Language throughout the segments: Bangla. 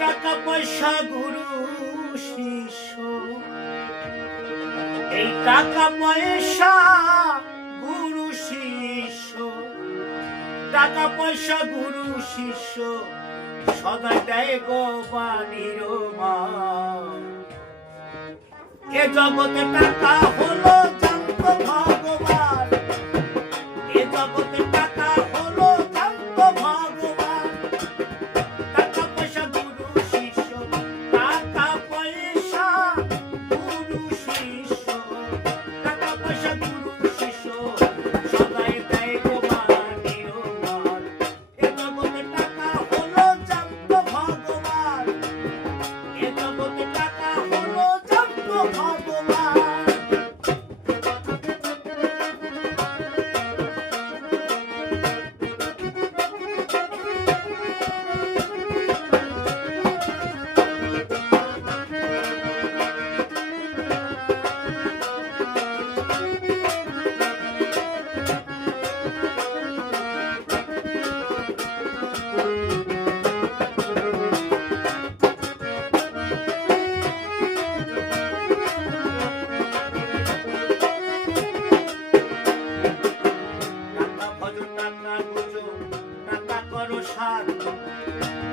টাকা পয়সা গুরু শিষ্য, এই টাকা পয়সা গুরু শিষ্য, টাকা পয়সা গুরু শিষ্য সদা দেয় গো বাণীর মান। এ জগতে টাকা হলো জানত ভগবান, এ জগতে টাকা হলো জানত ভগবান। টাকা পয়সা গুরু শিষ্য, টাকা পয়সা গুরু শিষ্য, টাকা পয়সা গুরু শিষ্য সদাই দেয় গো বাণীর মান। এ জগতে টাকা হলো জানত ভগবান, এ জগতে টাকা হলো জানত ভগবান।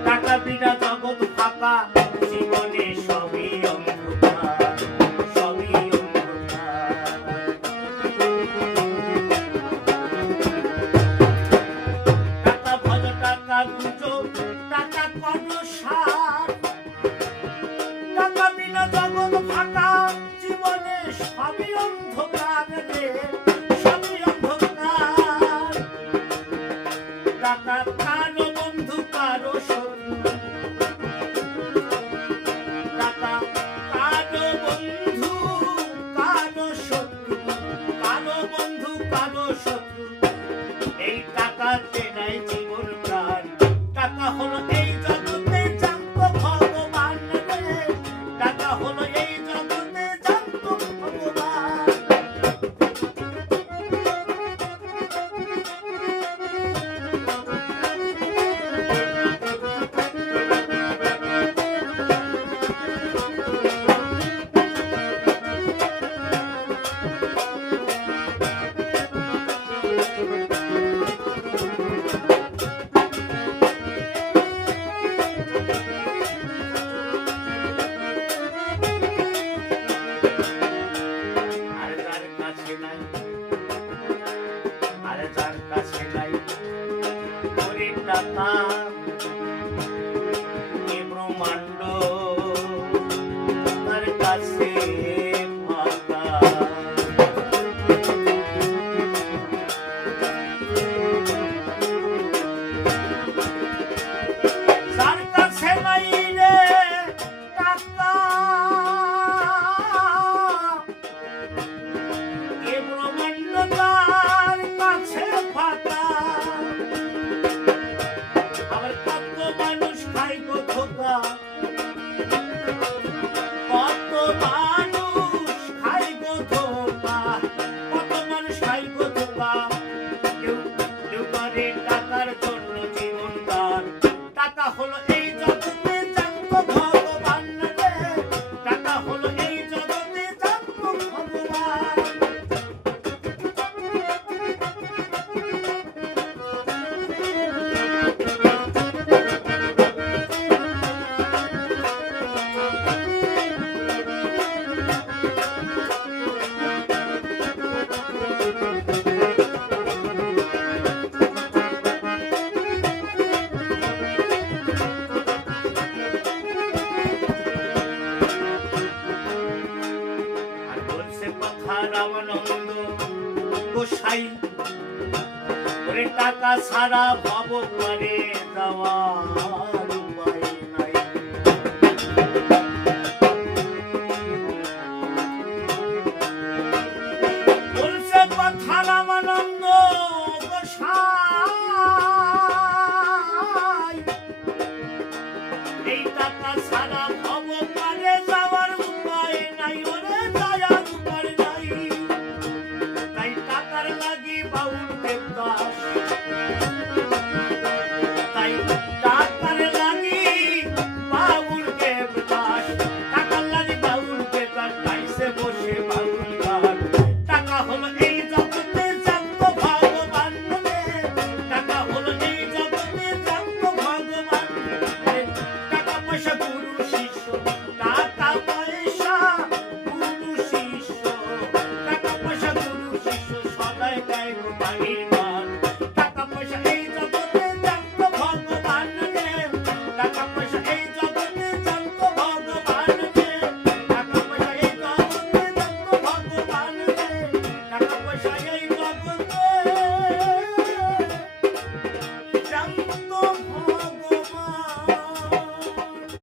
টাকা বিনা জগৎ ফাঁকা, জীবনে সবই অন্ধকার, সবই অন্ধকার। টাকা ভজ টাকা গুজো, টাকা করো সার, টাকা বিনা জগৎ ফাঁকা, জীবনে সবই অন্ধকার রে, সবই অন্ধকার। টাকা কারো বন্ধু কারো শত্রু, টাকা কারো বন্ধু কারো শত্রু, কারো বন্ধু কারো শত্রু, এই টাকাতে নাই জীবন প্রাণ। টাকা হলো এই জগতে জানত ভগবান রে, টাকা হলো এই জগতে জানত ভগবান। টাকা এ ব্রহ্মাণ্ড তার কাছে ফাঁকা। যার কাছে নাই রে টাকা, এ ব্রহ্মাণ্ড তার কাছে ফাঁকা। আবার কত মানুষ খাই গো ধোকা, কত মানুষ খাই গো ধোকা, কত মানুষ খাই গো ধোকা। কেউ কেউ করে টাকার জন্য জীবন দান। টাকা হলো এই জগতে জানত ভগবান রে, টাকা হলো এই জগতে জানত ভগবান। রামানন্দ গোসাই টাকা ছাড়া ভব করে যাওয়া।